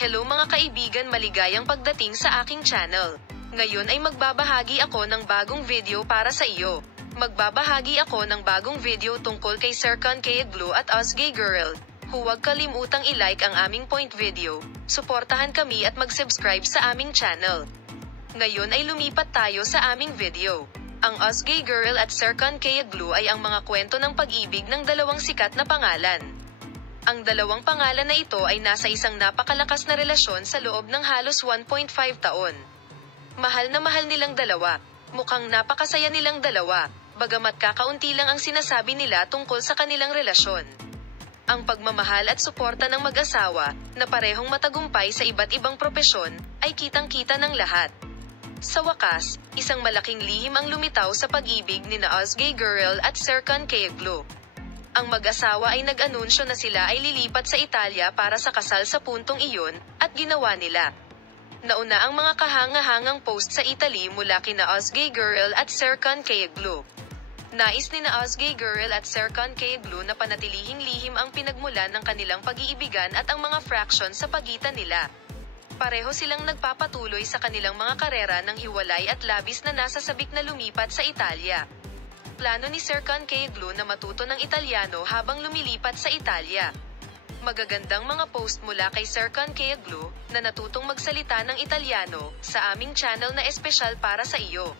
Hello mga kaibigan, maligayang pagdating sa aking channel. Ngayon ay magbabahagi ako ng bagong video para sa iyo. Magbabahagi ako ng bagong video tungkol kay Serkan Kayaglu at Us Gay Girl. Huwag kalimutang i-like ang aming point video, suportahan kami at mag-subscribe sa aming channel. Ngayon ay lumipat tayo sa aming video. Ang Us Gay Girl at Serkan Kayaglu ay ang mga kwento ng pag-ibig ng dalawang sikat na pangalan. Ang dalawang pangalan na ito ay nasa isang napakalakas na relasyon sa loob ng halos 1.5 taon. Mahal na mahal nilang dalawa. Mukhang napakasaya nilang dalawa, bagamat kakaunti lang ang sinasabi nila tungkol sa kanilang relasyon. Ang pagmamahal at suporta ng mag-asawa, na parehong matagumpay sa iba't ibang propesyon, ay kitang-kita ng lahat. Sa wakas, isang malaking lihim ang lumitaw sa pag-ibig ni Us Gay Girl at Serkan Kayaglu. Ang mag-asawa ay nag-anunsyo na sila ay lilipat sa Italia para sa kasal sa puntong iyon, at ginawa nila. Nauna ang mga kahanga-hangang post sa Italy mula kina Us Gay Girl at Serkan Kayaglu. Nais ni Us Gay Girl at Serkan Kayaglu na panatilihing lihim ang pinagmulan ng kanilang pag-iibigan at ang mga fraction sa pagitan nila. Pareho silang nagpapatuloy sa kanilang mga karera ng hiwalay at labis na nasasabik na lumipat sa Italia. Plano ni Serkan Kayaglu na matuto ng Italyano habang lumilipat sa Italia. Magagandang mga post mula kay Serkan Kayaglu, na natutong magsalita ng Italyano, sa aming channel na espesyal para sa iyo.